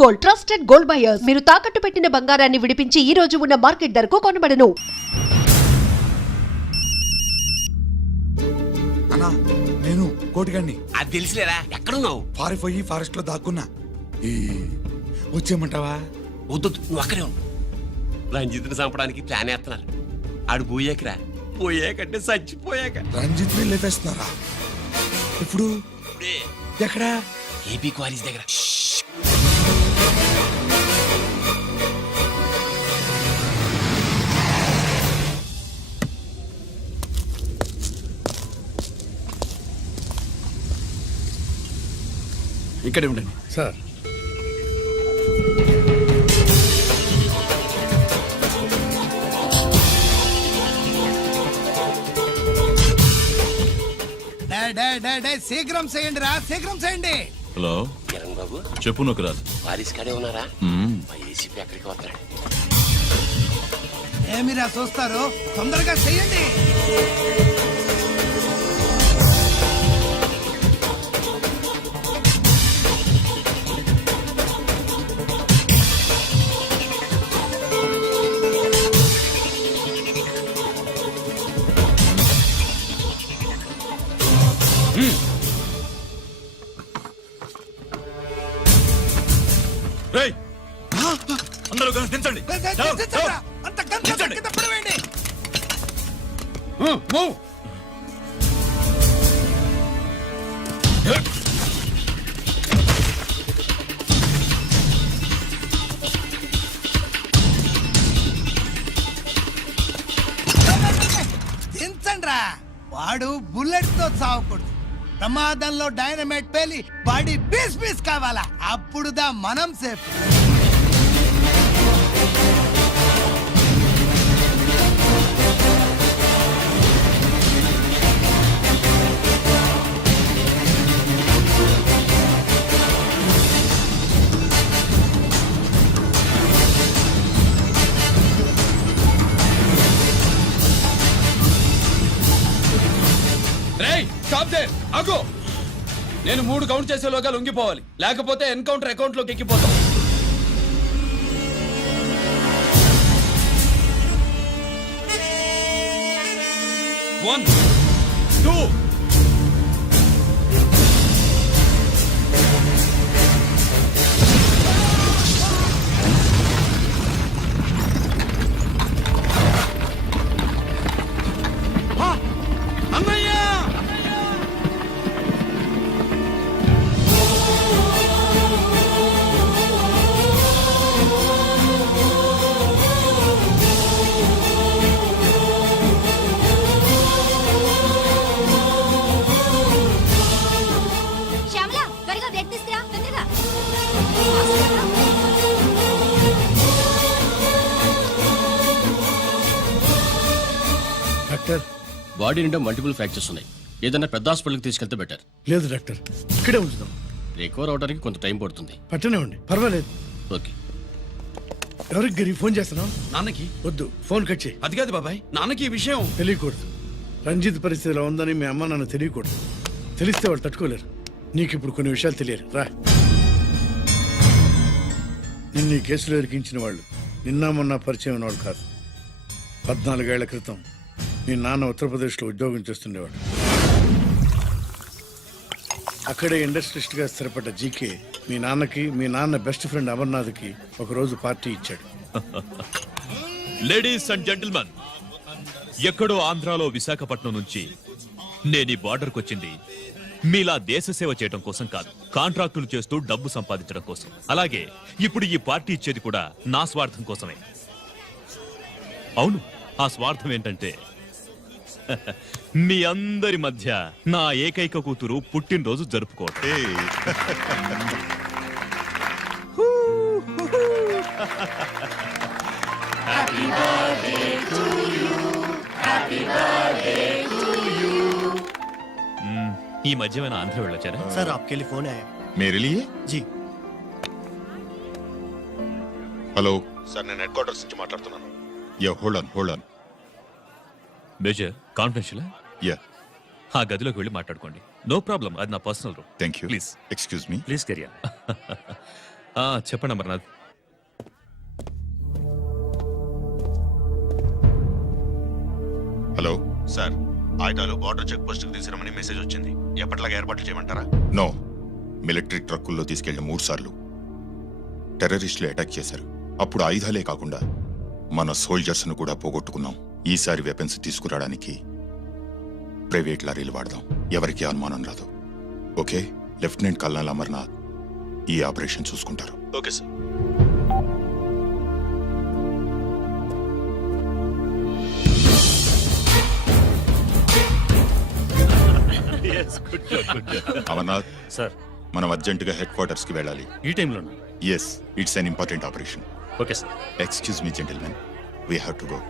Gold, trusted gold buyers. మీరు తాకట్టు పెట్టిన బంగారాన్ని విడిపించి ఈ రోజు ఉన్న మార్కెట్ ధరకు కొనబడను. అన్నా నేను కోటిగాడిని. అది తెలిసిలేరా, ఎక్కడున్నావు? పారిపోయి ఫారెస్ట్ లో దాక్కున్నా. వచ్చేయమంటావా? వద్దు, నువ్వు అక్కడే ఉన్నావు. రంజిత్ని చంపడానికి ప్లాన్ వేస్తున్నారు. ఆడు పోయాకరా, పోయాకంటే చచ్చిపోయాక. రంజిత్ లేపేస్తున్నారా? ఇప్పుడు ఇప్పుడే ఎక్కడా? ఏపీ క్వారీస్ దగ్గర. ఇక్కడే ఉండండి సార్. శీఘ్రం చేయండి రా, శీఘ్రం చేయండి. హలో కిరణ్ బాబు, చెప్పు నొకరాజు. క్వారీస్ కాడే ఉన్నారా? మా ఏసీపీ ఎక్కడికి వస్తాడు? ఏమిరా చూస్తారు, తొందరగా చేయండి. అందరూ దించండి. అంత కింద పడవేయండి. దించండి రా. వాడు బుల్లెట్ తో చావకూడదు. ప్రమాదంలో డైనమైట్ పేలి బాడీ పీస్ పీస్ కావాలా, అప్పుడుదా మనం సేఫ్. ఆగు, నేను 3 కౌంట్ చేసేలోగా లొంగిపోవాలి, లేకపోతే ఎన్కౌంటర్ అకౌంట్ లోకి ఎక్కిపోతాం. 1 2 డాక్టర్, బాడీ నిండా మల్టిపుల్ ఫ్రాక్చర్స్ ఉన్నాయి. ఏదైనా పెద్ద హాస్పిటల్కి తీసుకెళ్తే బెటర్. లేదు డాక్టర్, ఇక్కడే ఉంచుదాం. రికవర్ అవడానికి కొంత టైం పడుతుంది. పట్టనివ్వండి, పర్వాలేదు. ఓకే. ఎవరికి గిరి ఫోన్ చేస్తున్నావు? నాన్నకి. వద్దు, ఫోన్ కట్ చేయి. అది కాదు బాబాయ్, నాన్నకి ఈ విషయం తెలియకూడదు. రంజిత్ పరిస్థితిలో ఉందని మీ అమ్మ నాన్న తెలియకూడదు. తెలిస్తే వాళ్ళు తట్టుకోలేరు. నీకు ఇప్పుడు కొన్ని విషయాలు తెలియాలి. రా. నిన్ను ఈ కేసులో ఇరికించిన వాళ్ళు నిన్న మొన్న పరిచయం ఉన్నవాడు కాదు. 14 ఏళ్ల క్రితం మీ నాన్న ఉత్తరప్రదేశ్లో ఉద్యోగం చేస్తుండేవాడు. అక్కడే ఇండస్ట్రియలిస్ట్గా స్థిరపడ్డ జీకే మీ నాన్నకి, మీ నాన్న బెస్ట్ ఫ్రెండ్ అమర్నాథ్కి ఒకరోజు పార్టీ ఇచ్చాడు. లేడీస్ అండ్ జెంటిల్మెన్, ఎక్కడో ఆంధ్రాలో విశాఖపట్నం నుంచి నేను ఈ బార్డర్కి వచ్చింది మీలా దేశ సేవ చేయడం కోసం కాదు, కాంట్రాక్టులు చేస్తూ డబ్బు సంపాదించడం కోసం. అలాగే ఇప్పుడు ఈ పార్టీ ఇచ్చేది కూడా నా స్వార్థం కోసమే. అవును, ఆ స్వార్థం ఏంటంటే మీ అందరి మధ్య నా ఏకైక కూతురు పుట్టినరోజు జరుపుకోవటం. ఈ మధ్యమైన ఆంధ్ర వెళ్ళొచ్చారా? सर आपके लिए फोन आया। मेरे लिए? जी हेलो सर, నేను హెడ్ క్వార్టర్స్ నుంచి మాట్లాడుతున్నాను. Yeah, hold on. Major, confidential? Yeah, ఆ గదిలోకి వెళ్ళి మాట్లాడుకోండి. నో ప్రాబ్లం, అది నా personal room. Thank you. Please excuse me. Please career. చెప్పండి అమర్నాథ్. హలో సార్, ఆయుధాలు బార్డర్ చెక్ పోస్ట్ కి తీసుకురమని మెసేజ్ వచ్చింది. ఎప్పటిలాగా ఏర్పాట్లు చేయమంటారా? నో, మిలిటరీ ట్రక్కుల్లో తీసుకెళ్లిన 3 సార్లు టెర్రరిస్టులు అటాక్ చేశారు. అప్పుడు ఆయుధాలే కాకుండా మన సోల్జర్స్ ను కూడా పోగొట్టుకున్నాం. ఈసారి వెపన్స్ తీసుకురావడానికి ప్రైవేట్ లారీలు వాడదాం. ఎవరికి అనుమానం రాదు. ఓకే, లెఫ్టినెంట్ కల్నల్ అమర్నాథ్ ఈ ఆపరేషన్ చూసుకుంటారు. Okay sir. అమర్నాథ్ సార్, మనం అర్జెంటుగా హెడ్ క్వార్టర్స్ కి వెళ్ళాలి. ఈ టైంలో yes, it's an important operation. Okay sir. Excuse me gentlemen, we have to go.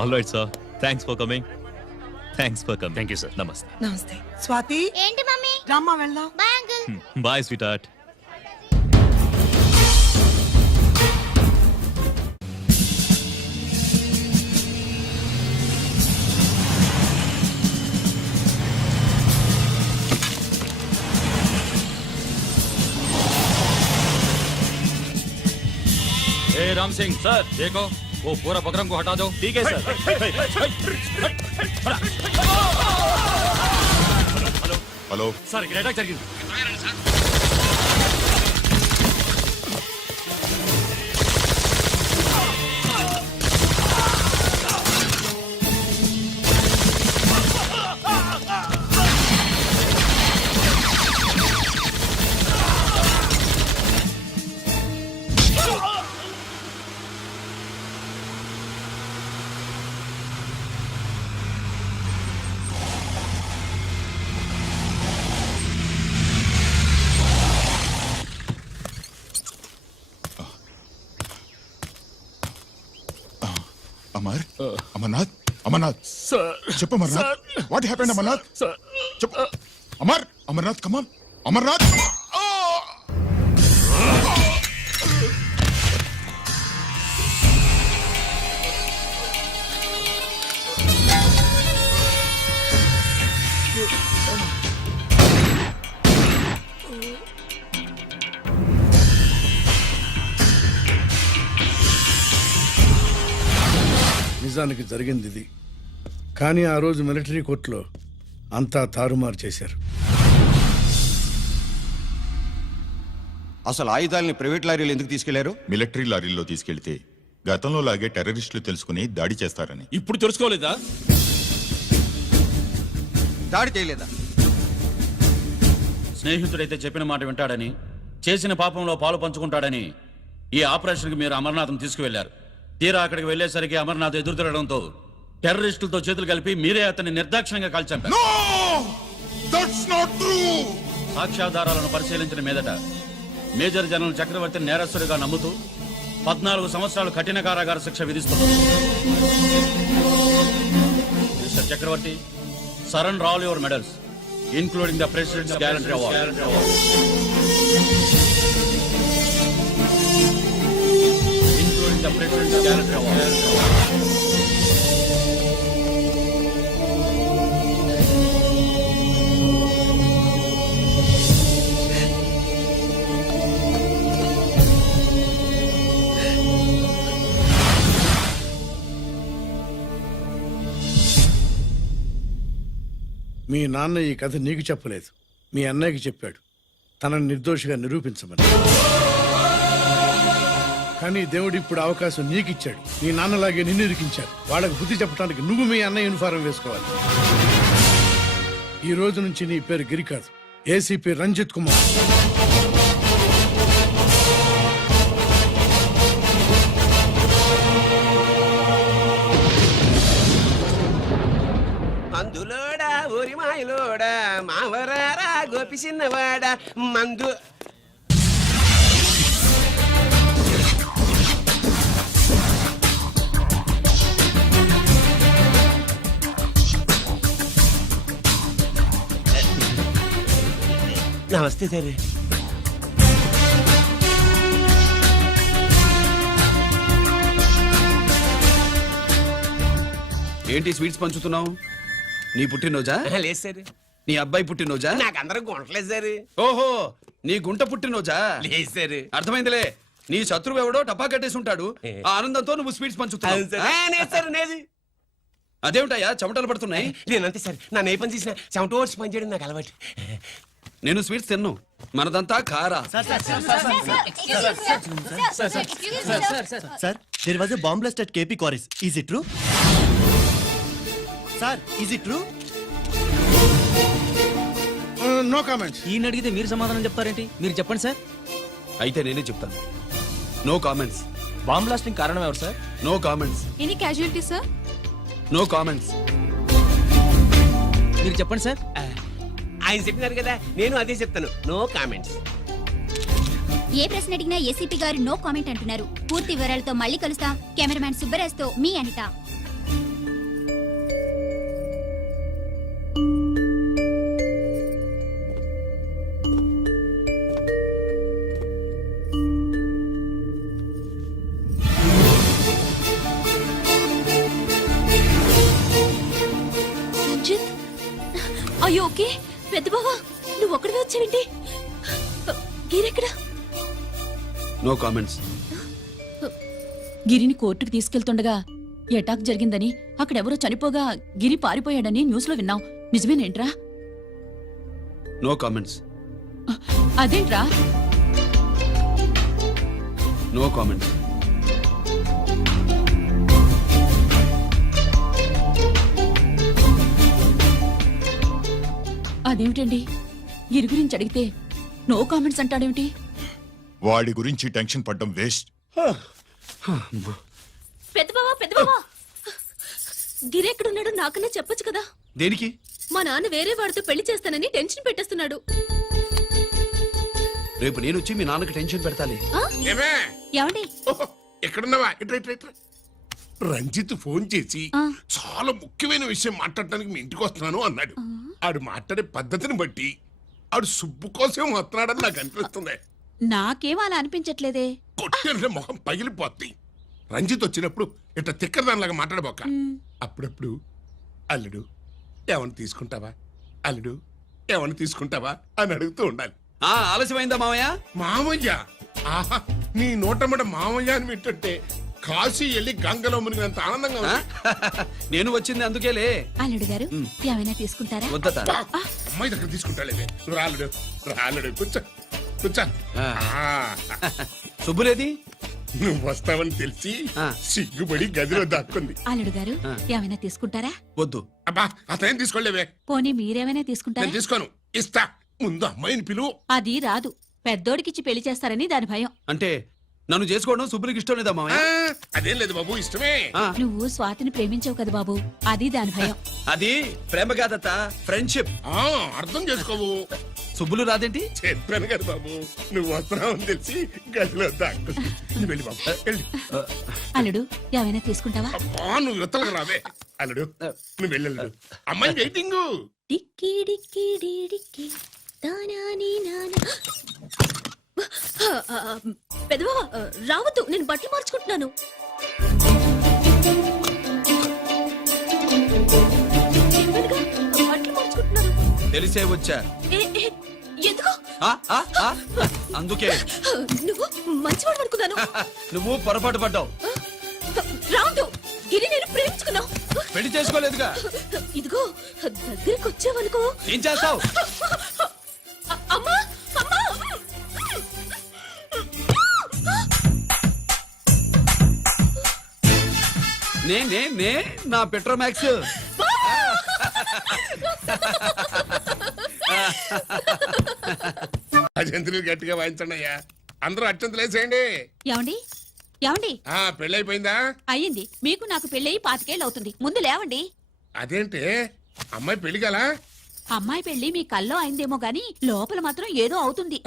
All right sir, thanks for coming. Thank you sir. నమస్తే. నమస్తే స్వాతి. ఏంటి మమ్మీ? రామ్మా వెళ్దాం. Bye uncle. Bye sweetheart. ए राम सिंह सर, देखो वो पूरा बकरम को हटा दो. ठीक है सर. హలో సార్, ఇక్కడ అటాక్ జరిగింది. అమర్నాథ్, అమర్నాథ్ చెప్పు. Amarnath, what happened? అమర్నాథ్ చెప్పు. అమర్నాథ్ కమాన్. అమర్నాథ్. నిజానికి జరిగింది ఇది. కానీ ఆ రోజు మిలిటరీ కోర్టులో అంతా తారుమారు చేశారు. అసలు ఆయుధాలని ప్రైవేట్ లారీలు ఎందుకు తీసుకెళ్లారు? మిలిటరీ లారీల్లో తీసుకెళ్తే గతంలో లాగే టెర్రరిస్టులు తెలుసుకుని దాడి చేస్తారని. ఇప్పుడు తెలుసుకోలేదా? దాడి చేయలేదా? స్నేహితుడైతే చెప్పిన మాట వింటాడని, చేసిన పాపంలో పాలు పంచుకుంటాడని ఈ ఆపరేషన్కి మీరు అమర్నాథ్ని తీసుకువెళ్లారు. తీరా అక్కడికి వెళ్లేసరికి అమర్నాథ్ ఎదురు తిరగడంతో టెర్రరిస్టులతో చేతులు కలిపి మీరే అతన్ని నిర్దాక్షిణ్యంగా కాల్చంపారు. సాక్ష్యాధారాలను పరిశీలించిన మీదట మేజర్ జనరల్ చక్రవర్తిని నేరస్తుడిగా నమ్ముతూ 14 సంవత్సరాలు కఠిన కారాగార శిక్ష విధిస్తున్నారు. Mister Chakravarthy, surrender all your medals including the president's gallantry award. The President's Gallantry Award. మీ నాన్న ఈ కథ నీకు చెప్పలేదు, మీ అన్నయ్యకి చెప్పాడు, తనని నిర్దోషిగా నిరూపించమని. కానీ దేవుడు ఇప్పుడు అవకాశం నీకిచ్చాడు. నీ నాన్నలాగే నిన్ను ఇరికించాడు. వాళ్ళకి బుద్ధి చెప్పడానికి నువ్వు మీ అన్న యూనిఫారం వేసుకోవాలి. ఈ రోజు నుంచి నీ పేరు గిరి కాదు, ఏసీపీ రంజిత్ కుమార్. అందులోడా ఊరి మాయలోడా మావరారా గోపి చిన్నవాడా మందు. నమస్తే సార్. ఏంటి స్వీట్స్ పంచుతున్నావు? నీ పుట్టినరోజా? లేదు సార్, నీ అబ్బాయి పుట్టినరోజా? నాకు అందరూ గుంటలేదు సార్. ఓహో, నీ గుంట పుట్టినరోజా? లేదు సార్. అర్థమైందిలే. నీ శత్రువు ఎవడో టపా కట్టేసి ఉంటాడు. ఆ ఆనందంతో నువ్వు స్వీట్స్ అవును పంచుతావు. సార్. లేదు సార్, లేదు. అదేమిటయ్యా చెమటలు పడుతున్నాయి? నేనంతే సార్, నా ఏ పని చేసిన చెమట ఓడ్చి పని చేయడం నాకు అలవాటు. నేను స్వీట్స్ తిన్ను. మనదంతా కారా. Sir, there was a bomb blast at KP Quarries. Is it true? Sir, is it true? No comments. ఈయన అడిగితే మీరు సమాధానం చెప్తారేంటి? మీరు చెప్పండి సార్. అయితే నేనే చెప్తాను. No comments. బాంబ్ బ్లాస్టింగ్ కారణం ఎవరు sir? No comments. Any casualty sir? No comments. మీరు చెప్పండి సార్. ఆయన చెప్పినారు కదా, నేను అదే చెప్తాను. No comments. ఏ ప్రశ్న అడిగినా ఏసీపీ గారు నో కామెంట్ అంటున్నారు. పూర్తి వివరాలతో మళ్ళీ కలుస్తాం. కెమెరామ్యాన్ సుబ్బరాజ్తో మీ అనిత. రంజిత్, అయ్యో ఓకే. పెద్ద బావా, నువ్వు ఒక్కడివే వచ్చావేంటి? గిరెక్కడా? No comments. గిరిని కోర్టుకు తీసుకెళ్తుండగా అటాక్ జరిగిందని, అక్కడెవరో చనిపోగా గిరి పారిపోయాడని న్యూస్ లో విన్నాం. నిజమేనేంట్రా? No comments. అదేంట్రా? No comments. అదేమిటండి, గిరి గురించి అడిగితే నో కామెంట్స్ అంటాడేమిటి? వాడి గురించి టెన్షన్ పడ్డం వేస్ట్. పెద్దబావా, గిరి ఎక్కడున్నాడో నాకన్నా చెప్పొచ్చు కదా. దేనికి? మా నాన్న వేరే వాడితో పెళ్లి చేస్తానని టెన్షన్ పెట్టేస్తున్నాడు. రేపు నేను వచ్చి మీ నాన్నకి టెన్షన్ పెడతాలే. ఏమే ఏమండి? ఎక్కడున్నావా? ఇట్రా ఇట్రా ఇట్రా. రంజిత్ ఫోన్ చేసి ఆ. చాలా ముఖ్యమైన విషయం మాట్లాడటానికి మీ ఇంటికి వస్తున్నాను అన్నాడు. ఆడు మాట్లాడే పద్ధతిని బట్టి ఆడు సుబ్బు కోసం వస్తున్నాడని నాకు అనిపిస్తుంది. నాకేం అలా అనిపించట్లేదే. కొట్టిన మొహం పగిలిపోద్ది. రంజిత్ వచ్చినప్పుడు ఇట్లా తిక్కరదానిలాగా మాట్లాడబోక. అప్పుడప్పుడు అల్లుడు ఏమన్నా తీసుకుంటావా, అల్లుడు ఏమన్నా తీసుకుంటావా అని అడుగుతూ ఉండాలి. ఆలస్యమైందా మామయ్య? మామయ్య, ఆహా, నీ నోటమ్మట మామయ్య అని వింటుంటే కాశీ వెళ్ళి గంగలో మునిగినంత ఆనందంగా ఉంది. నేను వచ్చింది అందుకేలే. అల్లుడు గారు ఏమైనా తీసుకుంటారా? వద్దట. అబ్బా, అమ్మాయి దగ్గర తీసుకుంటాలేవే. నువ్వు రాలుడు రాలుడు కూర్చో కూర్చో. సుబ్బులేది? నువ్వు వస్తావని తెలిసి ఆ. సిగ్గుపడి గదిలో దాక్కుంది. అల్లుడు గారు ఏమైనా తీసుకుంటారా? వద్దు. అబ్బా, అతనేం తీసుకోలేవే. పోనీ మీరేమైనా తీసుకుంటారా? నేను తీసుకోను, ఇస్తా. ముందు అమ్మాయిని పిలువు. అది రాదు. పెద్దోడికిచ్చి పెళ్లి చేస్తారని దాని భయం. అంటే నన్ను చేసుకోవడం సుబ్బులకి ఇష్టం లేదా ఆ, మామయ్య? అదేం లేదు బాబు, ఇష్టమే. ఆ, నువ్వు స్వాతిని ప్రేమించవు కదా బాబు, అది దాని భయం. అది ప్రేమ కాదత్త, ఫ్రెండ్షిప్. ఆ, అర్థం చేసుకోవు. సుబ్బులు రాదేంటి? చెప్పాను కదా బాబు, నువ్వు వస్తున్నావని తెలిసి గదిలో దాక్కుంది. నువ్వు వెళ్ళి బాబు వెళ్ళి. అల్లుడు ఏమైనా తీసుకుంటావా? అబ్బా, నువ్వు యువతలకు రావే. అల్లుడు నువ్వు వెళ్ళు. అమ్మాయి వెయిటింగ్. డిక్కి డిక్కి డిక్కి దానాని నానా. పెద్దవా రావద్దు, నేను బట్టలు మార్చుకుంటున్నాను. చెప్పానుగా, బట్టలు మార్చుకుంటున్నాను. తెలిసే వచ్చా. ఎందుకు? ఆ, ఆ, ఆ, అందుకే. నువ్వు మంచివాడు అనుకున్నాను. నువ్వు పొరపాటు పడ్డావు. రావద్దు, గిరి నేను ప్రేమించుకున్నావు. పెళ్లి చేసుకోలేదుగా. ఇదిగో దగ్గరికి వచ్చావనుకో. ఏం చేస్తావు? అమ్మా అమ్మా. నే నా పెట్రోమాక్స్. అజంతులు గట్టిగా వాయించండి అయ్యా. అందరూ అత్యంతలు వేసేయండి. ఏమండి ఏమండి? పెళ్ళైపోయిందా? అయ్యింది. మీకు నాకు పెళ్ళయి 25 ఏళ్ళు అవుతుంది. ముందు లేవండి. అదేంటి అమ్మాయి పెళ్లి గలా? అమ్మాయి పెళ్లి మీ కల్లో అయిందేమో గాని లోపల మాత్రం ఏదో అవుతుంది.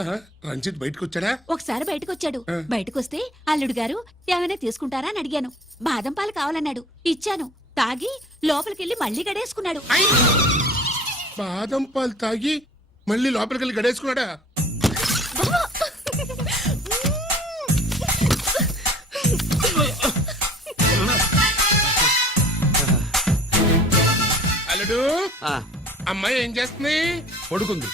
రంజిత్ బయటకు వచ్చాడా? ఒకసారి బయటకొచ్చాడు. బయటకొస్తే అల్లుడు గారు ఏమైనా తీసుకుంటారా అని అడిగాను. బాదం పాలు కావాలన్నాడు. ఇచ్చాను. తాగి లోపలికెళ్ళి మళ్ళీ గడేసుకున్నాడు. బాదం పాలు తాగి మళ్ళీ లోపలికి వెళ్ళి గడేసుకున్నాడా? అల్లుడు ఆ, అమ్మాయి ఏం చేస్తుంది? పడుకుంది.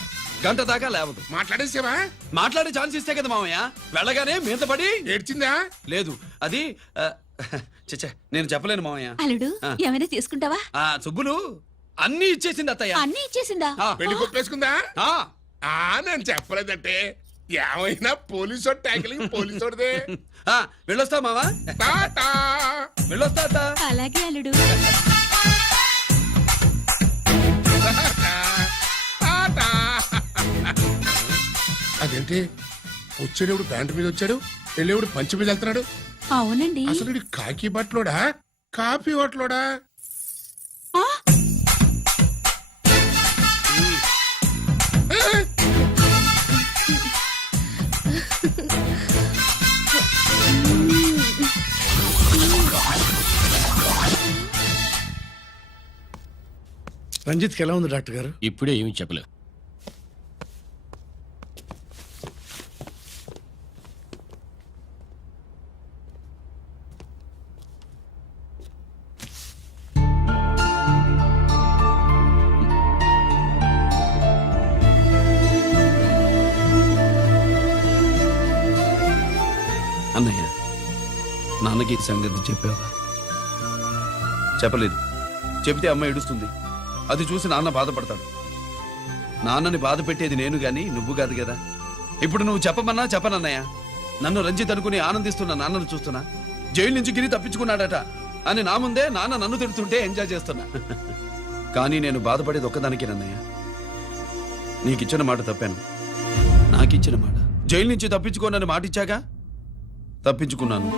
గంట దాకా లేవదు. మాట్లాడేసావా? మాట్లాడే ఛాన్స్ ఇస్తే కదా మామయ్య. వెళ్ళగానే మీద పడి ఏడ్చిందా? లేదు అది చచ్చా నేను చెప్పలేను మామయ్య. అల్లుడు ఆ. ఏమైనా తీసుకుంటావా? ఆ సుబ్బులు అన్ని ఇచ్చేసింది అత్తయ్య. అన్నీ ఇచ్చేసిందా? ఆ, పెళ్లి కొప్పేసుకుందా? ఆ, నేను చెప్పలేదంటే ఏమైనా పోలీసోడు ట్యాకిలింగ్ పోలీసోడిదే. ఆ, వెళ్ళొస్తా మావా. టాటా. వెళ్ళొస్తా అత్త. అలాగే అల్లుడు. టాటా. అదేంటి వచ్చేటప్పుడు ప్యాంటు మీద వచ్చాడు, వెళ్ళేప్పుడు పంచి మీద వెళ్తున్నాడు. అవునండి. అసలు వీడు కాకి బట్టలోడా కాఫీ బట్టలోడా? ఆ, రంజిత్కి ఎలా ఉంది డాక్టర్ గారు? ఇప్పుడే ఏమి చెప్పలే. అన్నయ్య నాన్నకి ఈ సంగతి చెప్పావా? చెప్పలేదు. చెబితే అమ్మ ఏడుస్తుంది. అది చూసి నాన్న బాధపడతాడు. నాన్నని బాధ పెట్టేది నేను గాని నువ్వు కాదు కదా. ఇప్పుడు నువ్వు చెప్పమన్నా చెప్పనన్నయ్య. నన్ను రంజిత్ అనుకుని ఆనందిస్తున్న నాన్నను చూస్తున్నా. జైలు నుంచి గిరి తప్పించుకున్నాడట అని నా ముందే నాన్న నన్ను తిడుతుంటే ఎంజాయ్ చేస్తున్నా. కానీ నేను బాధపడేది ఒక్కదానికేనన్నయ్య. నీకిచ్చిన మాట తప్పాను. నాకిచ్చిన మాట. జైలు నుంచి తప్పించుకోనని మాట ఇచ్చాగా తప్పించుకున్నాను.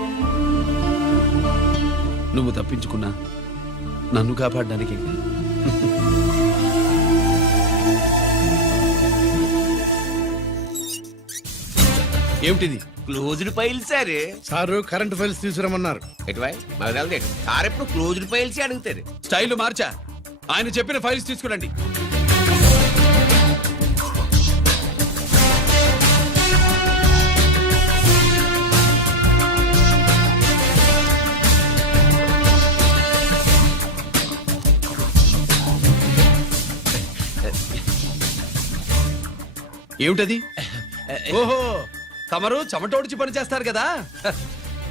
నువ్వు తప్పించుకున్నా నన్ను కాపాడడానికి. ఏమిటిది? Closed file sir. Sir current files తీసుకురమ్మన్నారు. సార్ ఎప్పుడు క్లోజ్డ్ ఫైల్స్ అడుగుతారు. స్టైల్ మార్చా. ఆయన చెప్పిన ఫైల్స్ తీసుకురండి. ఏమిటది? ఓహో తమరు చెమటోడిచి పని చేస్తారు కదా.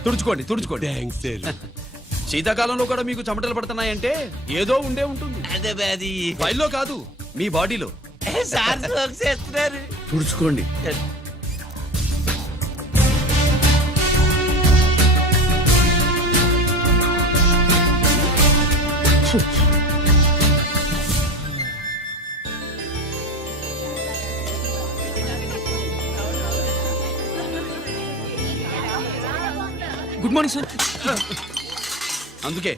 తుడుచుకోండి తుడుచుకోండి. శీతాకాలంలో కూడా మీకు చెమటలు పడుతున్నాయంటే ఏదో ఉండే ఉంటుంది. ఫైల్లో కాదు మీ బాడీలో. తుడుచుకోండి. Good morning sir. అందుకే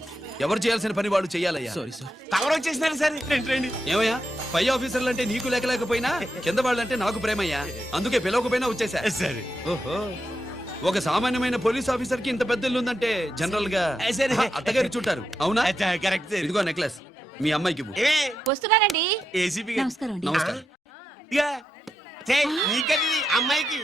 ఎవరు చేయాల్సిన పని వాళ్ళు చెయ్యాలయ్యా. Sorry sir. కవర్ వచ్చేసినారు సార్. రండి. ఏమయ్యా పై ఆఫీసర్లు అంటే నీకు లేకపోయినా కింద వాళ్ళంటే నాకు ప్రేమయ్యా. అందుకే పిలవకపోయినా వచ్చేసా. సరే. ఓహో ఒక సామాన్యమైన పోలీస్ ఆఫీసర్ కి ఇంత పెద్ద ఇల్లు ఉందంటే జనరల్ గా సరే. అత్తగారు చుట్టారు. అవునా? కరెక్ట్. ఇదిగో నెక్లెస్ మీ అమ్మాయికి ఇవ్వు. వస్తున్నానండి. ఏసీపీ నమస్కారం అండి. నమస్కారం. నీకది అమ్మాయికి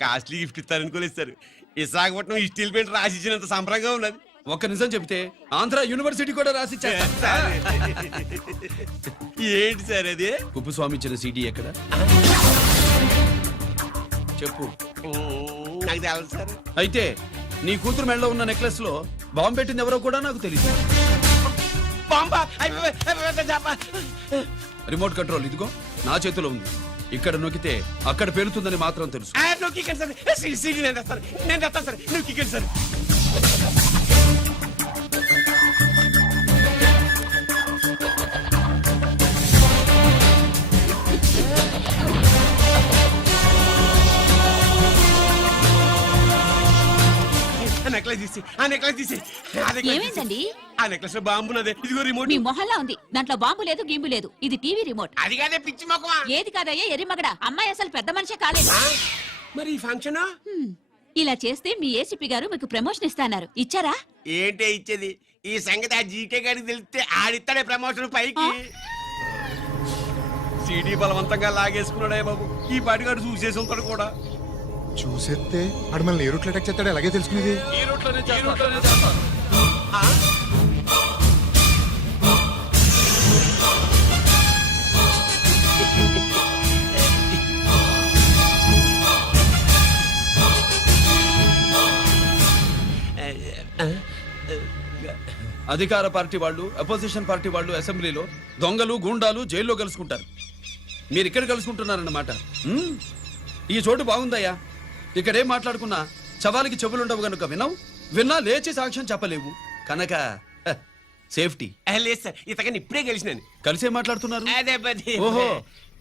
కాస్ట్లీ గిఫ్ట్ ఇస్తారనుకోలేదు సార్. విశాఖపట్నం స్టీల్ పెయింట్ రాసి ఇచ్చినంత సంబరంగా ఉన్నది. ఒక్క నిజం చెప్తే ఆంధ్ర యూనివర్సిటీ కూడా రాసిచ్చా. ఏంటి సార్ అది? కుప్పస్వామి ఇచ్చిన సీడీ ఎక్కడ చెప్పు. నాకు తెలదు సార్. అయితే నీ కూతురు మెడలో ఉన్న నెక్లెస్ లో బాంబు పెట్టింది ఎవరో కూడా నాకు తెలియదు. రిమోట్ కంట్రోల్ ఇదిగో నా చేతిలో ఉంది. ఇక్కడ నొక్కితే అక్కడ పేలుతుందని మాత్రం తెలుసు. నేను తెస్తాను సార్. నువ్వు కిక్కండి సార్. నెక్లెస్ తీసి ఏమైందండి? ఆ నెక్లెస్ లో బాంబు ఉన్నదే. ఇదిగో రిమోట్. మీ మొహల్లా ఉంది. దాంట్లో బాంబు లేదు గింబు లేదు. ఇది టీవీ రిమోట్. అది కాదే పిచ్చి మొక్కవా. ఏది కాదయ్యా ఎరిమగడ. అమ్మాయి అసలు పెద్ద మనిషే కాలేదు. మరి ఈ ఫంక్షన్ ఇలా చేస్తే మీ ఏసీపీ గారు మీకు ప్రమోషన్ ఇస్తాన్నారు. ఇచ్చారా? ఏంటే ఇచ్చేది? ఈ సంగతి ఆ జీకే గారికి తెలిస్తే ఆడిస్తాడే ప్రమోషన్ పైకి. సీడీ బలవంతంగా లాగేసుకున్నాడే బాబు. ఈ పాటిగాడు చూసేసి ఉంటాడు కూడా. చూసేస్తే ఆడు మనల్ని ఏ రూట్లో అటాక్ చేస్తాడో ఎలాగే తెలుసుకునేది. ఈ రూట్లోనే చేస్తాను. అధికార పార్టీ వాళ్ళు అపోజిషన్ పార్టీ వాళ్ళు అసెంబ్లీలో, దొంగలు గూండాలు జైల్లో కలుసుకుంటారు. మీరు ఇక్కడ కలుసుకుంటున్నారన్నమాట. ఈ చోటు బాగుందయ్యా. ఇక్కడేం మాట్లాడుకున్నా శవాలకి చెవులుండవు గనుక విన్నా లేచి సాక్ష్యం చెప్పలేవు కనుక సేఫ్టీ. లేదు సార్, ఇతగాని ఇప్పుడే కలిసినాను. కలిసే మాట్లాడుతున్నారు. అదే పది. ఓహో,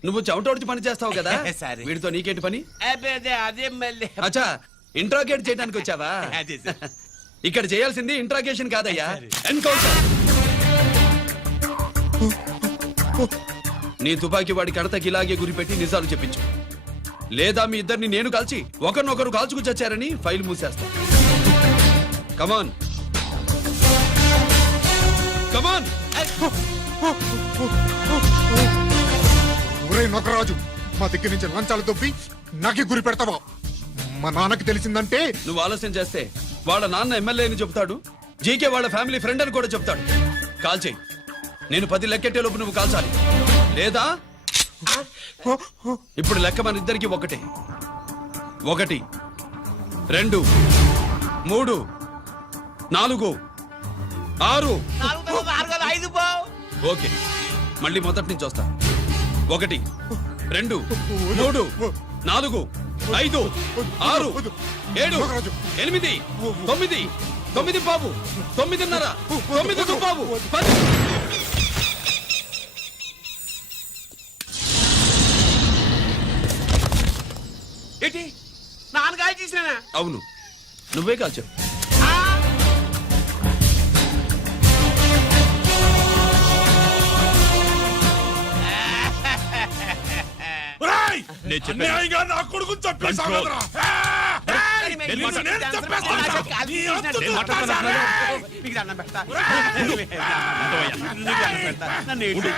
నువ్వు చెమటోడిచి పని చేస్తావు కదా. సరే. వీడితో నీకేంటి పని? అదే మళ్ళీ అచ్చా, ఇంట్రాగేట్ చేయడానికి వచ్చావా? అదే సార్. ఇక్కడ చేయాల్సింది ఇంట్రాగేషన్ కాదయ్యా, ఎన్కౌంటర్. నీ తుపాకీ వాడి కడతకి ఇలాగే గురిపెట్టి నిజాలు చెప్పించు, లేదా మీ ఇద్దరిని నేను కాల్చి ఒకరినొకరు కాల్చుకు చచ్చారని ఫైల్ మూసేస్తా. కమాన్ కమాన్. ఒరే నొకరాజు, మా దగ్గర నుంచి లంచాలు దొబ్బి నాకే గురి పెడతావా? మా నాన్నకి తెలిసిందంటే నువ్వు ఆలస్యం చేస్తే వాళ్ళ నాన్న ఎమ్మెల్యే అని చెప్తాడు, జీకే వాళ్ళ ఫ్యామిలీ ఫ్రెండ్ అని కూడా చెప్తాడు. కాల్ చేయి. నేను 10 లెక్కెట్టే లోపు నువ్వు కాల్చాలి, లేదా ఇప్పుడు లెక్క మన ఇద్దరికి ఒకటే. 1 2 3 4 6. ఓకే, మళ్ళీ మొదటి నుంచి వస్తా. 1 2 3 4 5 6 7 8 9 9 బాబు 9:30 9 బాబు 10. ఏంటి నాన్నగారు చేసినా? అవును, నువ్వే కాల్చావు. నేను చెప్పాను. అన్యాయంగా నా కొడుకుని చంపేశావు Control. కదరా. నేను నిన్ను నేను చంపేస్తాను. నీ అంతు నేను చూస్తా మాట్లాడుతున్నా. సరే. మీకు దండం పెడతా. ఉండవయ్యా. నీకు దండం పెడతా. నన్ను ఏంటి?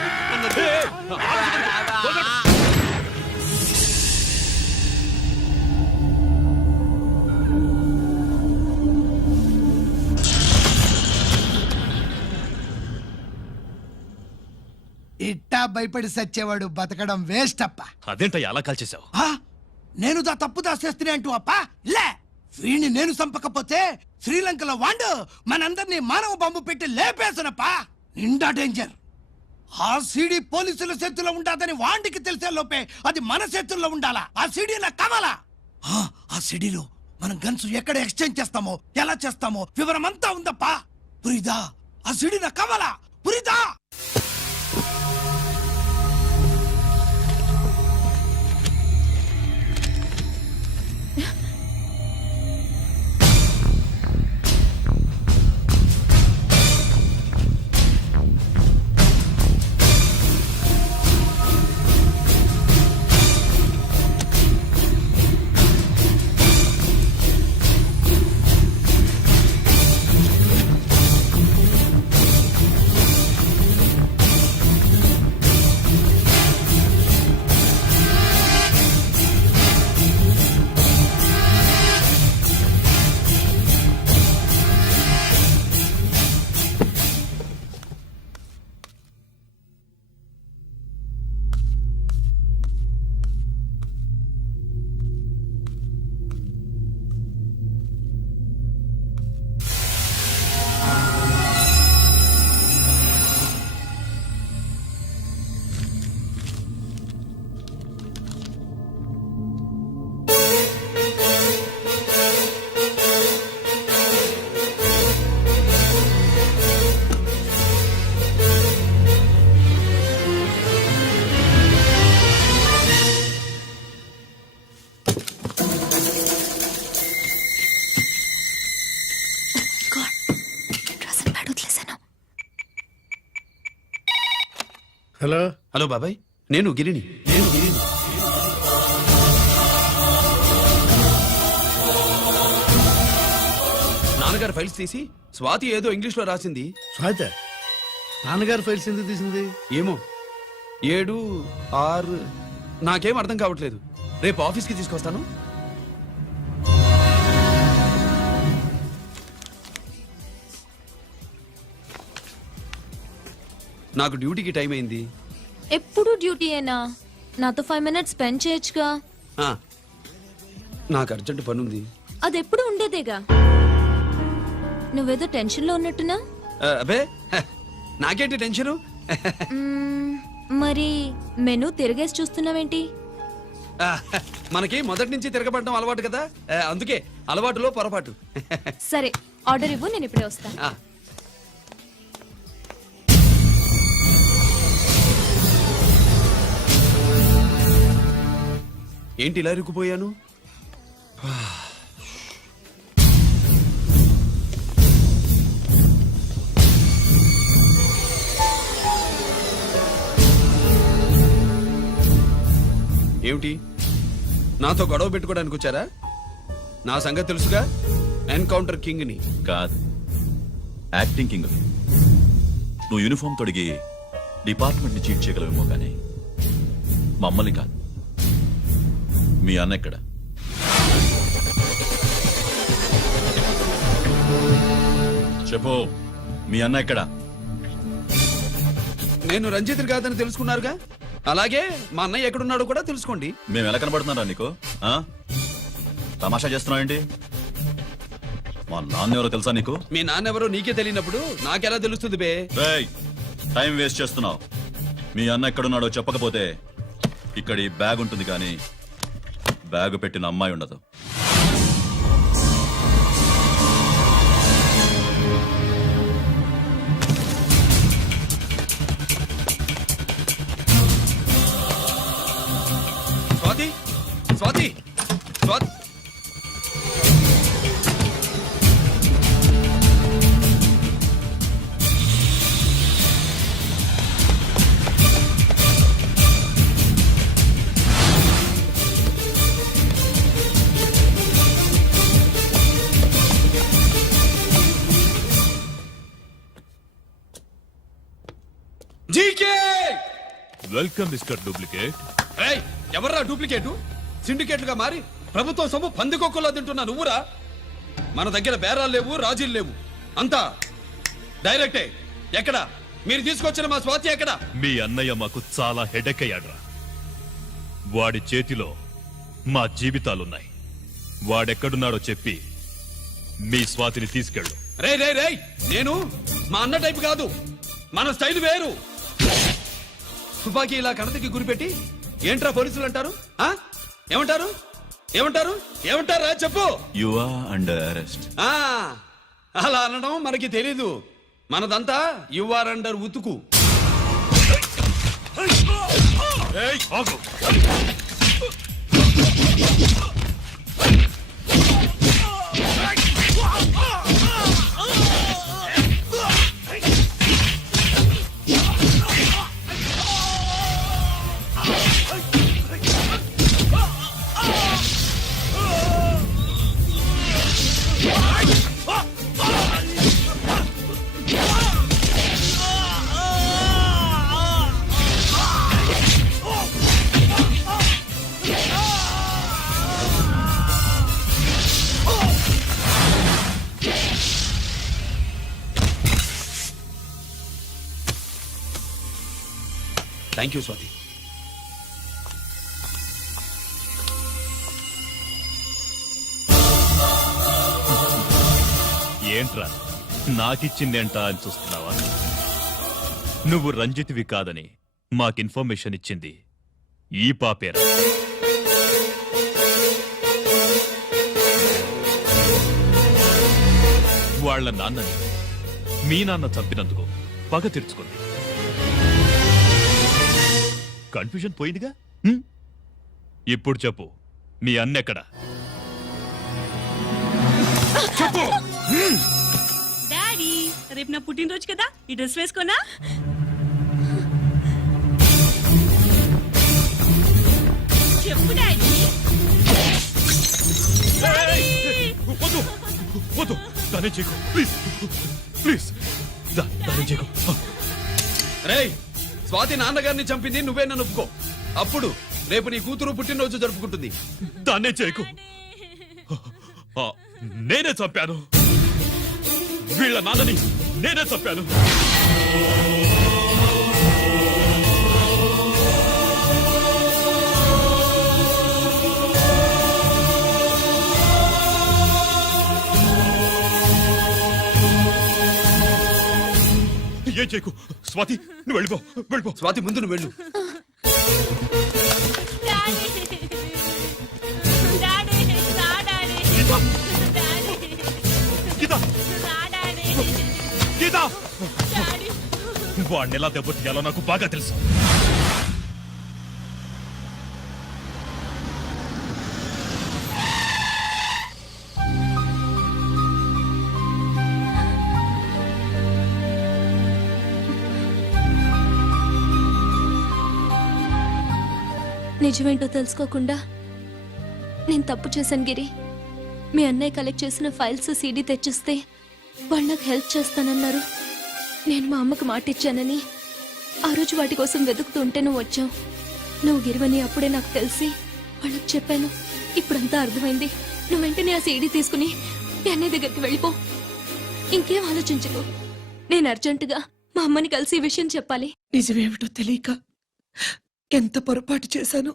ఇట్టా భయపడి సచ్చేవాడు బతకడం వేస్ట్ అప్ప. అదేంటయ్యా అలా కాల్చేశావు? ఆ? నేను తప్పు దాచేస్తున్నా అంటూ అప్ప లే. వీణ్ణి నేను చంపకపోతే శ్రీలంకలో వాండు మనందరినీ మానవ బాంబు పెట్టి లేపేసనప్ప. నిండా డేంజర్. ఆ సీడీ పోలీసుల చేతుల్లో ఉండాదని వాండికి తెలిసే లోపే అది మన చేతుల్లో ఉండాలా. ఆ సీడీ నాకు కావాలా. ఆ సీడీలో మనం గన్స్ ఎక్కడ ఎక్స్చేంజ్ చేస్తామో, ఎలా చేస్తామో వివరం అంతా ఉందప్ప. పురిదా, ఆ సీడీ నాకు కావాలా. పురిదా. హలో హలో బాబాయ్, నేను గిరిని. నాన్నగారు ఫైల్స్ తీసి స్వాతి ఏదో ఇంగ్లీష్ లో రాసింది. స్వాతి నాన్నగారు ఫైల్స్ ఎందుకు తీసింది? ఏమో 7 6 నాకేం అర్థం కావట్లేదు. రేపు ఆఫీస్కి తీసుకొస్తాను. నాకు డ్యూటీకి టైం అయింది. ఎప్పుడు డ్యూటీయేనా? నాతో 5 మినిట్స్ స్పెండ్ చేయొచ్చుగా. నాకు అర్జెంట్ పని ఉంది. అది ఎప్పుడు ఉండేదేగా. నువ్వేదో టెన్షన్ లో ఉన్నట్టున్నా. అబే నాకేంటి టెన్షను? మరి మెనూ తిరిగేసి చూస్తున్నావేంటి? మనకి మొదటి నుంచి తిరగబడడం అలవాటు కదా, అందుకే అలవాటులో పొరపాటు. సరే ఆర్డర్ ఇవ్వు, నేను ఇప్పుడే వస్తా. ఆ, ఏంటి ఇలా ఇరుక్కుపోయాను? ఏమిటి, నాతో గొడవ పెట్టుకోవడానికి వచ్చారా? నా సంగతి తెలుసుగా, ఎన్కౌంటర్ కింగ్ ని. కాదు, యాక్టింగ్ కింగ్. నువ్వు యూనిఫామ్ తొడిగి డిపార్ట్మెంట్ ని చీట్ చేయగలవేమో కానీ మమ్మల్ని కాదు. మీ అన్న ఎక్కడ? చెప్పు, మీ అన్న ఎక్కడ? నేను రంజిత్ కాదని తెలుసుకున్నారుగా, అలాగే మా అన్నయ్య ఎక్కడున్నాడో కూడా తెలుసుకోండి. మేము ఎలా కనబడుతున్నారా నీకు? ఆ? తమాషా చేస్తున్నావు ఏంటి? మా నాన్న ఎవరో తెలుసా నీకు? మీ నాన్నెవరో నీకే తెలియనప్పుడు నాకెలా తెలుస్తుంది బే? రేయ్, టైం వేస్ట్ చేస్తున్నావు. మీ అన్న ఎక్కడున్నాడో చెప్పకపోతే ఇక్కడ ఈ బ్యాగ్ ఉంటుంది కానీ బ్యాగ్ పెట్టిన అమ్మాయి ఉండదు. Swathi, Swathi, Swathi. GK! Welcome mister duplicate. ఏయ్, ఎవర్రా డూప్లికేటు? సిండికేట్లుగా మారి ప్రభుత్వం సొమ్ము పందికొక్కలా తింటున్నా నువ్వురా? మన దగ్గర బేరాలు లేవు, రాజీలు లేవు, అంతా డైరెక్టే. ఎక్కడ మీరు తీసుకొచ్చిన మా స్వాతి ఎక్కడ? మీ అన్నయ్య మాకు చాలా హెడెక్ అయ్యాడ్రా. వాడి చేతిలో మా జీవితాలున్నాయి. వాడెక్కడున్నాడో చెప్పి మీ స్వాతిని తీసుకెళ్ళు. రే రే రే, నేను మా అన్న టైప్ కాదు, మన స్టైల్ వేరు. తుపాకీ ఇలా కణతకి గురిపెట్టి ఏంట్రా పోలీసులు అంటారు? ఆ? ఏమంటారు? ఏమంటారు? ఏమంటారా చెప్పు. You are under arrest. ఆ, అలా అనడం మనకి తెలీదు. మనదంతా యువర్ అండర్ ఉతుకు. Thank you Swathi. ఏంట్రా నాకిచ్చిందేంటా అని చూస్తున్నావా? నువ్వు రంజిత్వి కాదని మాకు ఇన్ఫర్మేషన్ ఇచ్చింది ఈ పాపేరా. వాళ్ళ నాన్నని మీ నాన్న చంపినందుకు పగ తీర్చుకుంది. కన్ఫ్యూజన్ పోయిందిగా. ఇప్పుడు చెప్పు, మీ అన్నెక్కడ? చెప్పు. డాడీ, రేపు నా పుట్టినరోజు కదా, ఈ డ్రెస్ వేసుకోనా? చెప్పు డాడీ. వద్దు వద్దు, దానే చేయకు ప్లీజ్ ప్లీజ్, దానే చేయకు. రేయ్, స్వాతి నాన్నగారిని చంపింది నువ్వే నన్ను ఒప్పుకో. అప్పుడు రేపు నీ కూతురు పుట్టినరోజు జరుపుకుంటుంది. దాన్నే చేయకు. నేనే చంపాను, వీళ్ళ నాన్నని నేనే చంపాను. ఇంకేం చేయకు. స్వాతి నువ్వు వెళ్ళిపో, వెళ్ళిపో. స్వాతి ముందు నువ్వు వెళ్ళు. గీత, గీత, వాడిని ఎలా దెబ్బతీయాలో నాకు బాగా తెలుసు. నిజమేంటో తెలుసుకోకుండా నేను తప్పు చేశాను గిరి. మీ అన్నయ్య కలెక్ట్ చేసిన ఫైల్స్ సీడీ తెచ్చిస్తే వాళ్ళు నాకు హెల్ప్ చేస్తానన్నారు. నేను మా అమ్మకు మాట ఇచ్చానని ఆ రోజు వాటి కోసం వెతుకుతుంటే నువ్వు వచ్చావు. నువ్వు గిరివని అప్పుడే నాకు తెలిసి వాళ్ళకి చెప్పాను. ఇప్పుడంతా అర్థమైంది. నువ్వు వెంటనే ఆ సీడీ తీసుకుని మీ అన్నయ్య దగ్గరికి వెళ్ళిపో. ఇంకేం ఆలోచించకు. నేను అర్జెంటుగా మా అమ్మని కలిసి ఈ విషయం చెప్పాలి. నిజమేమిటో తెలియక ఎంత పొరపాటు చేశాను.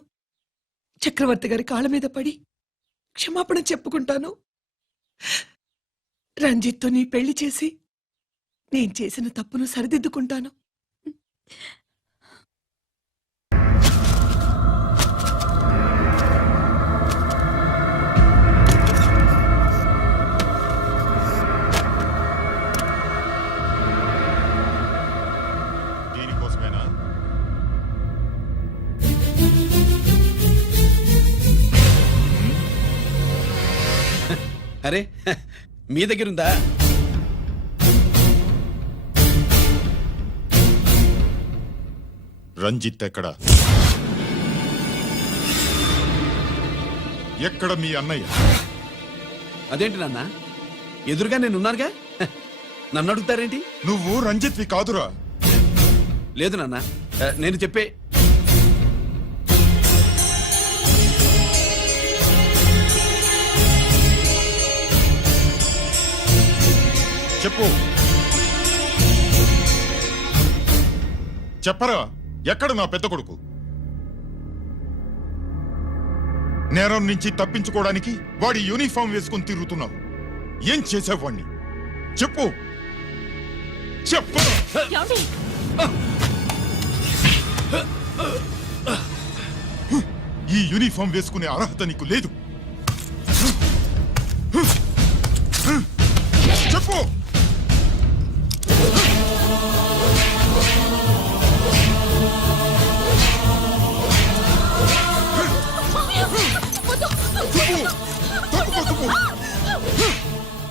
చక్రవర్తి గారి కాళ్ళ మీద పడి క్షమాపణ చెప్పుకుంటాను. రంజిత్తో నీ పెళ్లి చేసి నేను చేసిన తప్పును సరిదిద్దుకుంటాను. దీనికోసమేనా? అరే మీ దగ్గరుందా? రంజిత్ ఎక్కడ? ఎక్కడ మీ అన్నయ్య? అదేంటి నాన్న, ఎదురుగా నేనున్నానుగా, నన్ను అడుగుతారేంటి? నువ్వు రంజిత్వి కాదురా. లేదు నాన్న, నేను చెప్పే. చెప్పు, చెప్పరా, ఎక్కడ నా పెద్ద కొడుకు? నేరం నుంచి తప్పించుకోవడానికి వాడి యూనిఫామ్ వేసుకుని తిరుగుతున్నావు. ఏం చేసావు వాణ్ణి? చెప్పు, చెప్పు. ఈ యూనిఫామ్ వేసుకునే అర్హత నీకు లేదు. చెప్పు.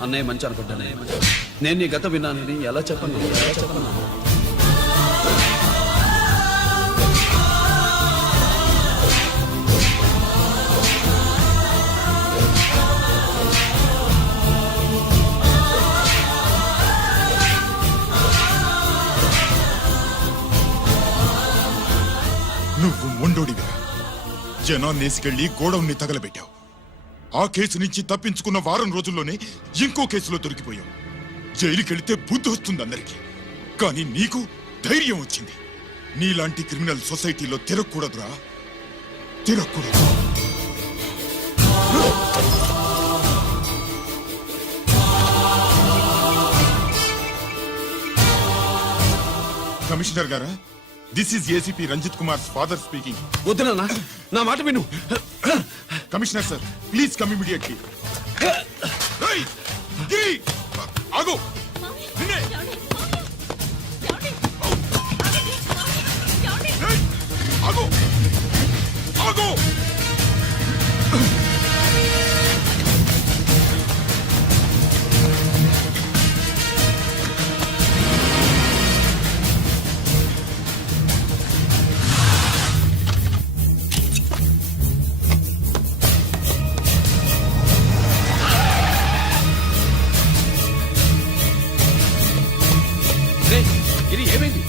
అన్నయ్య మంచి అనుకుంటానే. నేను నీ గత విన్నానని ఎలా చెప్పను? నువ్వు మొండోడిగా జనాన్నేసుకెళ్లి గోడౌన్ని తగలబెట్టావు. ఆ కేసు నుంచి తప్పించుకున్న వారం రోజుల్లోనే ఇంకో కేసులో దొరికిపోయావు. జైలుకెళ్తే బుద్ధి వస్తుంది అందరికీ, కానీ నీకు ధైర్యం వచ్చింది. నీలాంటి క్రిమినల్ సొసైటీలో తిరగకూడదురా, తిరగకూడదు. కమిషనర్ గారా, this is ACP Ranjith Kumar father speaking. వద్దు నాన్న, నా మాట విను. Commissioner sir, please come immediately. ఆగు. ఆగు, ఆగు. ఇది ఏమైంది?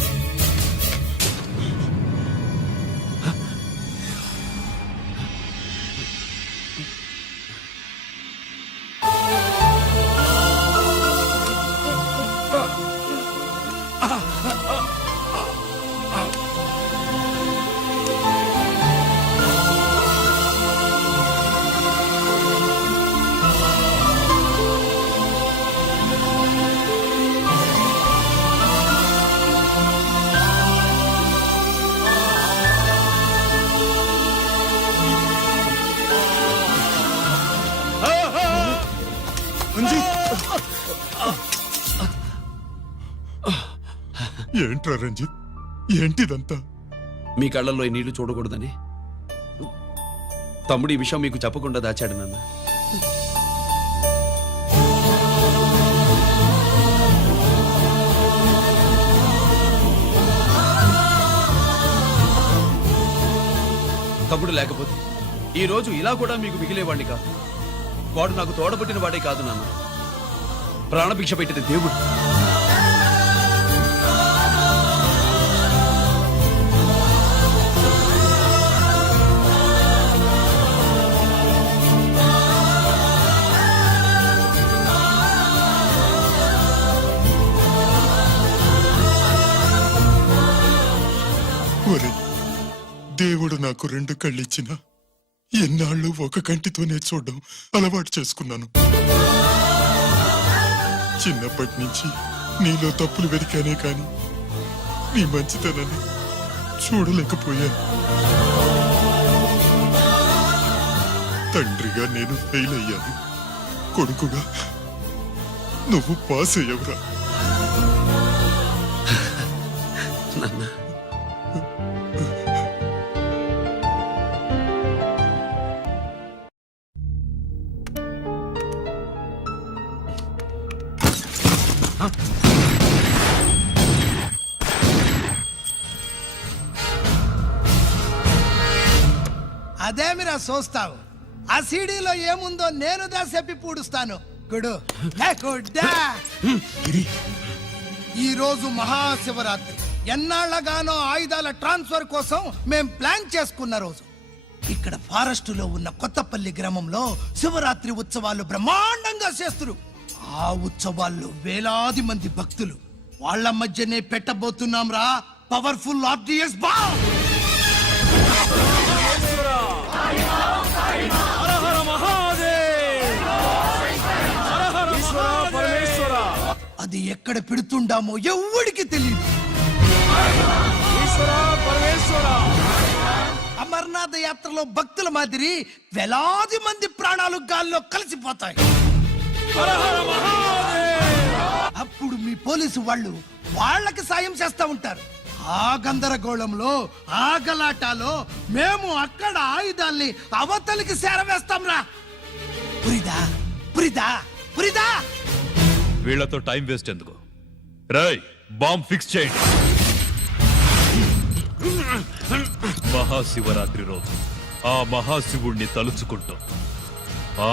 ఏంట్రా రంజిత్ ఏంటిదంతా? మీ కళ్ళల్లో ఈ నీళ్లు చూడకూడదని తమ్ముడు ఈ విషయం మీకు చెప్పకుండా దాచాడు నాన్న. తమ్ముడు లేకపోతే ఈ రోజు ఇలా కూడా మీకు మిగిలేవాడిని కాదు. వాడు నాకు తోడబుట్టిన వాడే కాదు నాన్న, ప్రాణభిక్ష పెట్టిన దేవుడు. ఒరే, దేవుడు నాకు 2 కళ్ళిచ్చినా ఎన్నాళ్ళు ఒక కంటితోనే చూడడం అలవాటు చేసుకున్నాను. చిన్నప్పటి నుంచి నీలో తప్పులు వెతికానే కాని నీ మంచితనాన్ని చూడలేకపోయాను. తండ్రిగా నేను ఫెయిల్ అయ్యాను, కొడుకుగా నువ్వు పాస్ అయ్యవురా. నాన్న అదేమిరా చూస్తావు? ఆ సీడీలో ఏముందో నేను దా చెప్పి పూడుస్తాను. గుడు గుడ్డా. ఈ రోజు మహాశివరాత్రి. ఎన్నాళ్లగానో ఆయుధాల ట్రాన్స్ఫర్ కోసం మేం ప్లాన్ చేసుకున్న రోజు. ఇక్కడ ఫారెస్ట్ లో ఉన్న కొత్తపల్లి గ్రామంలో శివరాత్రి ఉత్సవాలు బ్రహ్మాండంగా చేస్తురు. ఆ ఉత్సవాల్లో వేలాది మంది భక్తులు. వాళ్ళ మధ్యనే పెట్టబోతున్నాం రా పవర్ఫుల్ ఆర్డిఎస్ బాంబ్. అది ఎక్కడ పెడుతుండామో ఎవ్వడికి తెలియదు. అమర్నాథ్ యాత్రలో భక్తుల మాదిరి వేలాది మంది ప్రాణాలు గాల్లో కలిసిపోతాయి. అప్పుడు మీ పోలీసు వాళ్ళు వాళ్ళకి సాయం చేస్తా ఉంటారు. ఆ గందరగోళంలో ఆ గలాటాలో మేము అక్కడ ఆయుధాల్ని అవతలికి చేరవేస్తాం రా. పురిదా పురిదా పురిదా. వీళ్లతో టైం వేస్ట్ ఎందుకు? రాయ్, బాంబ్ ఫిక్స్ చేయండి. మహాశివరాత్రి రోజు ఆ మహాశివుణ్ణి తలుచుకుంటూ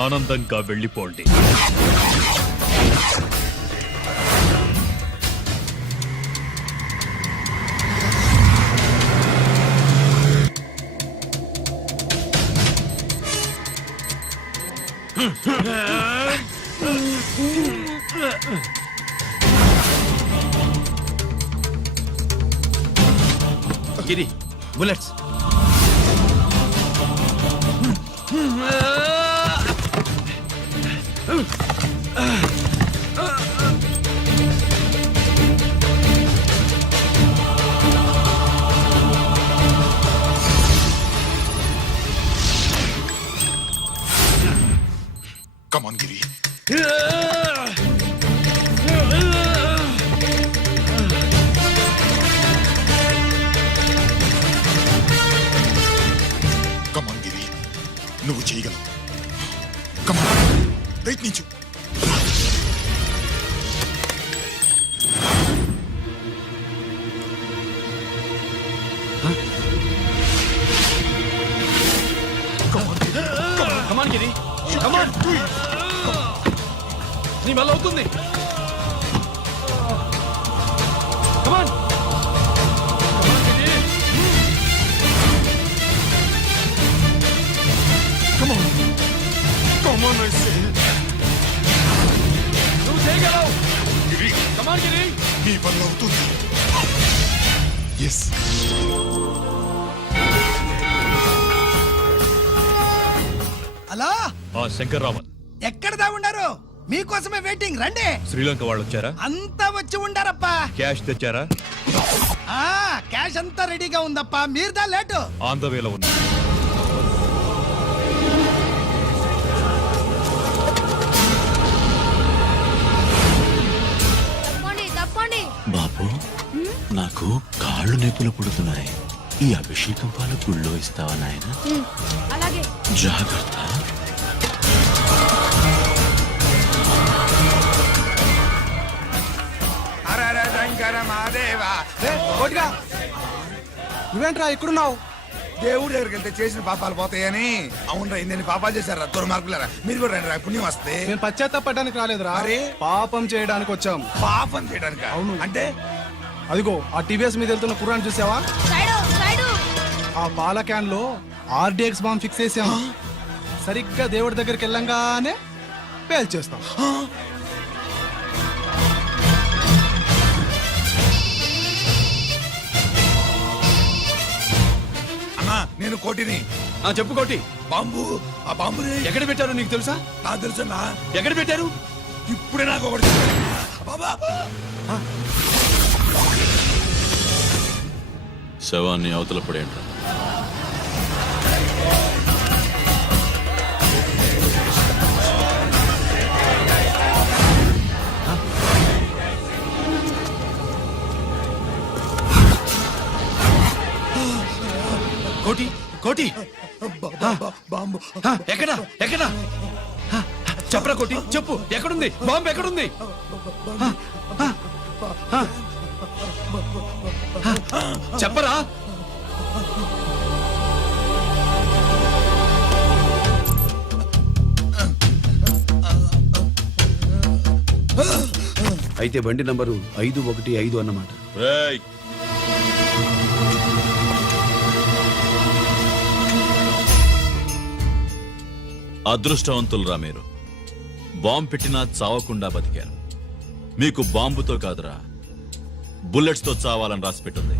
ఆనందంగా వెళ్ళిపోండి. గిరి, bullets. Come on, Giri. Come on, Giri. నువ్వు చేయగలవు. Come on. ప్రయత్నించు. Come on, Giri. Come on. నీ వల్ల అవుతుంది. Come on. Come on. Come on, I say. నువ్వు చేయగలవు. గిరి, Come on, Giri. నీ వల్ల అవుతుంది. ఎస్. అలా ఆ శంకర్రామన్ ఎక్కడ దాగుండారు? మీకోసమే వెయిటింగ్. రండి. శ్రీలంక వాళ్ళు వచ్చారా? అంతా వచ్చి ఉండారప్పా. క్యాష్ తెచ్చారా? క్యాష్ అంతా రెడీగా ఉందప్పా. మీరుదా లేటు. ఆన్ ద వేలో ఉన్నా. నాకు కాళ్ళు నొప్పులు పుడుతున్నాయి. ఈ అభిషేకం పాలు గుళ్ళో ఇస్తావా నాయన? అలాగే. జాగ్రత్త. నువ్వేంట్రా ఇక్కడున్నావు? దేవుడి దగ్గరికి వెళ్తే చేసిన పాపాలు పోతాయని. అవునరా, ఇన్ని పాపాలు చేశారా దుర్మార్గులారా. మీరు కూడా రండి రా, పుణ్యం వస్తే. నేను పశ్చాత్తాపడడానికి రాలేదురా, మరి? పాపం చేయడానికి వచ్చాం. పాపం చేయడానికి? అవును. అంటే అదిగో ఆ టీవీఎస్ మీద వెళ్తున్న కుర్రాన్ని చూసావా? ఆ పాల క్యాన్ లో ఆర్డిఎక్స్ బాంబ్ ఫిక్స్ చేసాం. సరిగ్గా దేవుడి దగ్గరికి వెళ్ళంగానే పేల్చేస్తాం. అన్నా, నేను కోటిని. చెప్పు కోటి. బాంబు, ఆ బాంబుని ఎక్కడ పెట్టారు నీకు తెలుసా? నాకు తెలుసన్నా. ఎక్కడ పెట్టారు? ఇప్పుడే నాకు ఒకటి చెప్పారు. బాబా, శవాన్ని అవతల పడేయండి. కోటి కోటి బాంబు ఎక్కడ ఎక్కడ చెప్పరా కోటి, చెప్పు ఎక్కడుంది బాంబు? ఎక్కడుంది? చెప్పరా. అయితే బండి నంబరు 515 అన్నమాట. రేయ్, అదృష్టవంతులరా మీరు. బాంబు పెట్టినా చావకుండా బతికారు. మీకు బాంబుతో కాదురా, బుల్లెట్స్ తో చావాలని రాసి పెట్టింది.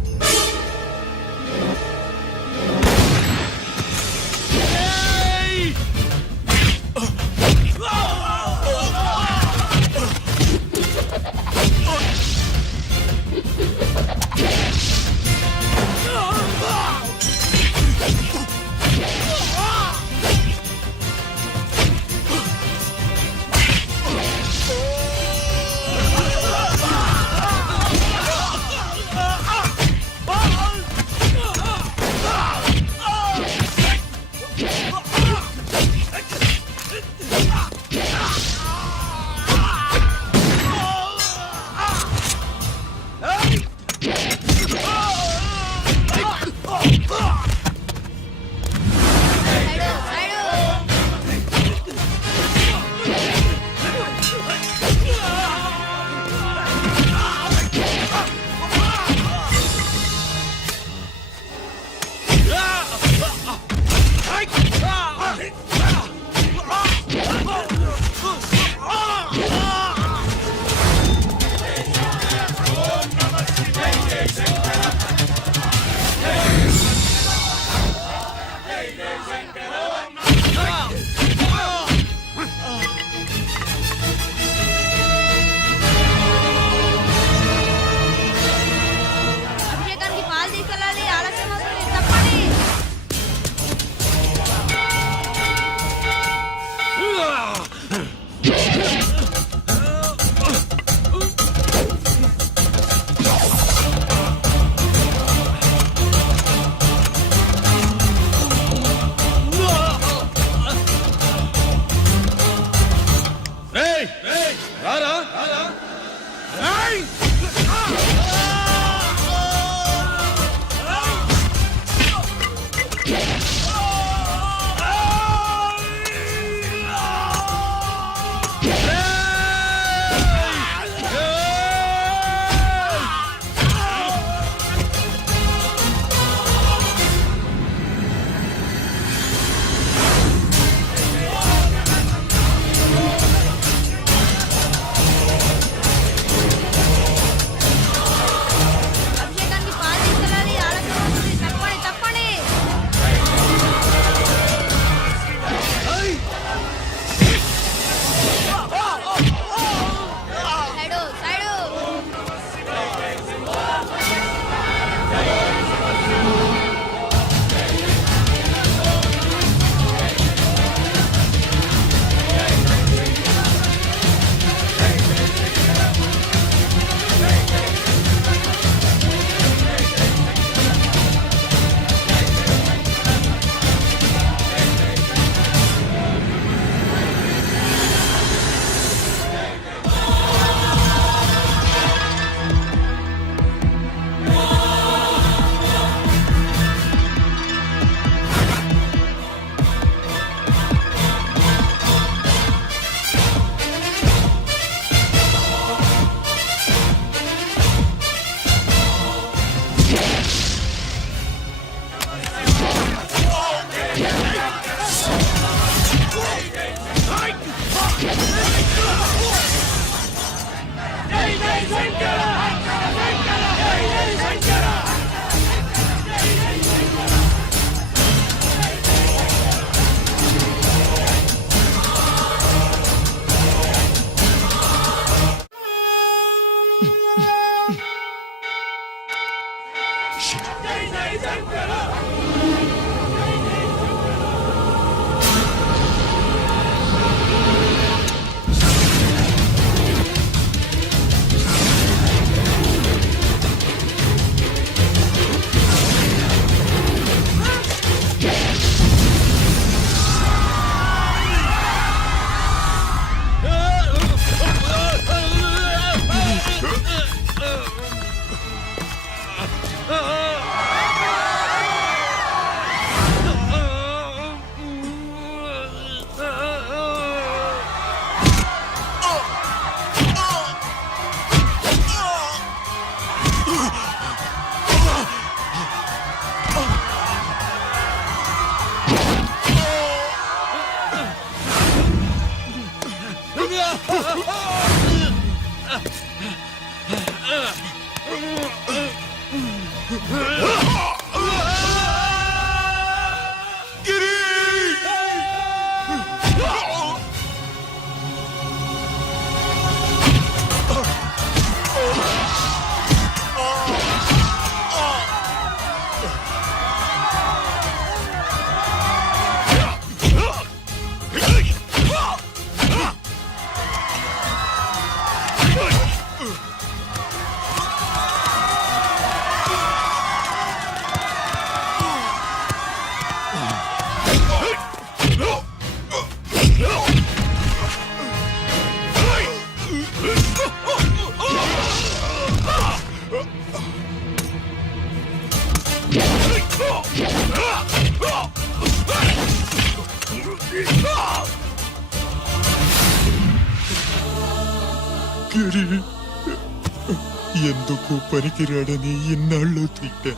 ఎందుకు పనికిరాడని ఇన్నాళ్ళు తిట్టా.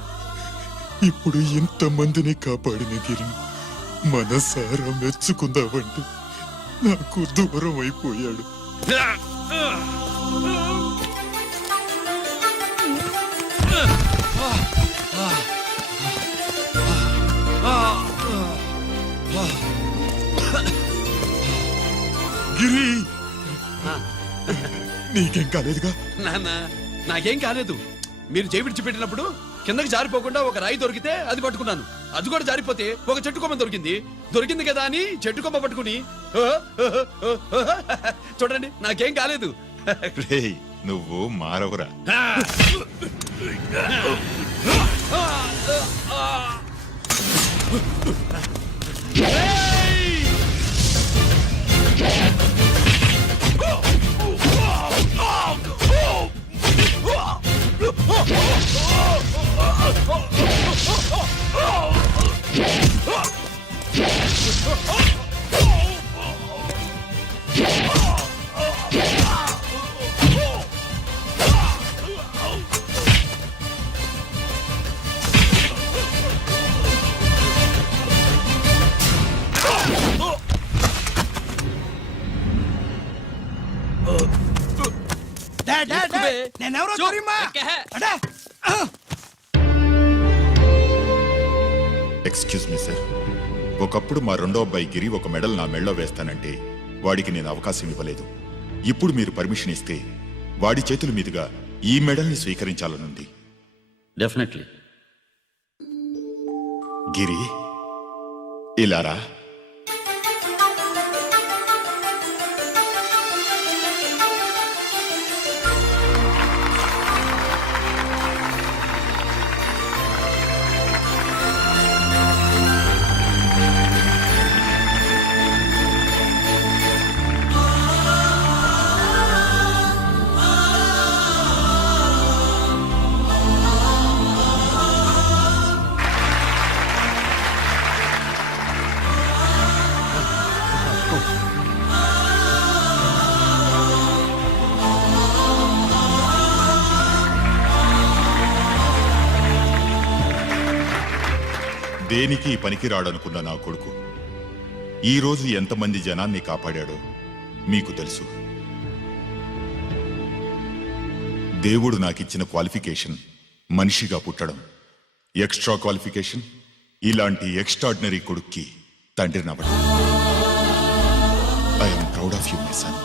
ఇప్పుడు ఇంతమందిని కాపాడిన గిరి మనసారా మెచ్చుకుందామంటే నాకు దూరం అయిపోయాడు. గిరి, నీకేం కాలేదుగా? నాన్న నాకేం కాలేదు. మీరు చేయి విడిచిపెట్టినప్పుడు కిందకి జారిపోకుండా ఒక రాయి దొరికితే అది పట్టుకున్నాను. అది కూడా జారిపోతే ఒక చెట్టు కొమ్మ దొరికింది కదా అని చెట్టు కొమ్మ పట్టుకుని చూడండి నాకేం కాలేదు. రేయ్, నువ్వు మారవురా. నేనెవరో తెలియమా? అడే! ఎక్స్క్యూజ్ మీ సార్, ఒకప్పుడు మా రెండో అబ్బాయి గిరి ఒక మెడల్ నా మెడలో వేస్తానంటే వాడికి నేను అవకాశం ఇవ్వలేదు. ఇప్పుడు మీరు పర్మిషన్ ఇస్తే వాడి చేతుల మీదుగా ఈ మెడల్ని స్వీకరించాలనుంది. డెఫినెట్లీ. గిరి, ఇలారా. దేనికి పనికిరాడనుకున్న నా కొడుకు ఈ రోజు ఎంతమంది జనాన్ని కాపాడాడో మీకు తెలుసు. దేవుడు నాకిచ్చిన క్వాలిఫికేషన్ మనిషిగా పుట్టడం, ఎక్స్ట్రా క్వాలిఫికేషన్ ఇలాంటి ఎక్స్ట్రాడినరీ కొడుక్కి తండ్రినవ్వడం. I'm proud of you my sun.